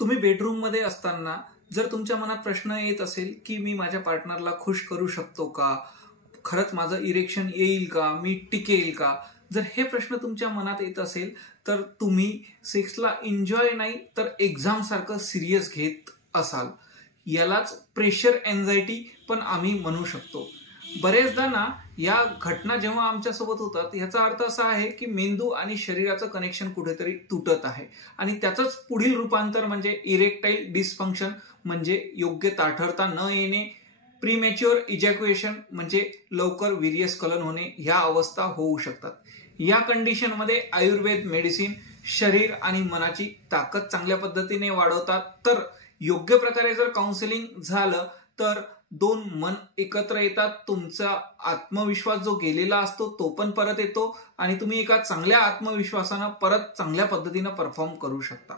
तुम्ही बेडरूममध्ये असताना जर तुमच्या मनात प्रश्न येत असेल की मी माझ्या पार्टनरला खुश करू शकतो का, खरंच माझं इरेक्शन येईल का, मी टिकेल का, जर हे प्रश्न तुमच्या मनात येत असेल तर तुम्ही सेक्सला एन्जॉय नाही तर एक्झाम सारखं सिरियस घेत असाल. यालाच प्रेशर एन्झायटी पण आम्ही म्हणू शकतो. बरेचदा ना या घटना जेव्हा आमच्यासोबत होतात याचा अर्थ असा आहे की मेंदू आणि शरीराचं कनेक्शन कुठेतरी तुटत आहे आणि त्याचंच पुढील रूपांतर म्हणजे इरेक्टाईल डिसफंक्शन म्हणजे योग्य ताठरता न येणे, प्रीमॅच्युअर इजॅक्युएशन म्हणजे लवकर वीर्यस्खलन होणे ह्या अवस्था होऊ शकतात. या कंडिशनमध्ये आयुर्वेद मेडिसिन शरीर आणि मनाची ताकद चांगल्या पद्धतीने वाढवतात. तर योग्य प्रकारे जर काउन्सिलिंग झालं तर दोन मन एकत्र येतात, तुमचा आत्मविश्वास जो गेलेला असतो तो पण परत येतो आणि तुम्ही एका चांगल्या आत्मविश्वासानं परत चांगल्या पद्धतीनं परफॉर्म करू शकता.